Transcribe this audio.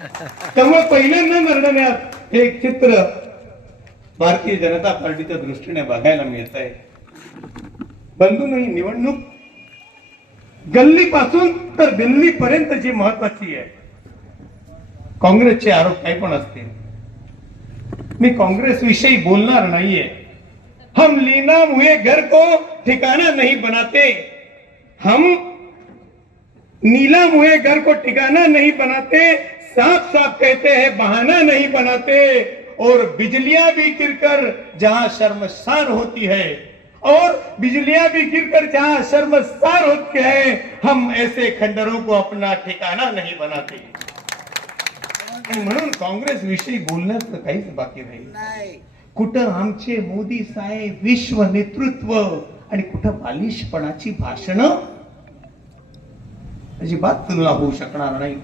त्यामुळे पहिल्यांदा निर्णयात हे एक चित्र भारतीय जनता पार्टीच्या दृष्टीने बघायला मिळत आहे. बंधूंनो, ही निवडणूक गल्लीपासून तर दिल्ली पर्यंतची महत्वाची आहे. काँग्रेसचे आरोप काही पण असतील, मी काँग्रेस विषयी बोलणार नाहीये. हम नीलाम हुए घर को ठिकाना नहीं बनाते, हम नीलाम हुए घर को ठिकाना नहीं बनाते, साफ साफ कहते हैं बहाना नहीं बनाते. और बिजलियां भी गिरकर जहां शर्मसार होती है, और बिजलियां भी गिरकर जहां शर्मसार होती है, हम ऐसे खंडरों को अपना ठिकाना नहीं बनाते. म्हणून काँग्रेस विषयी बोलण्याचं काहीच बाकी नाही. कुठं आमचे मोदी साहेब विश्व नेतृत्व आणि कुठं बालिशपणाची भाषणं, अजिबात तुलना होऊ शकणार नाही.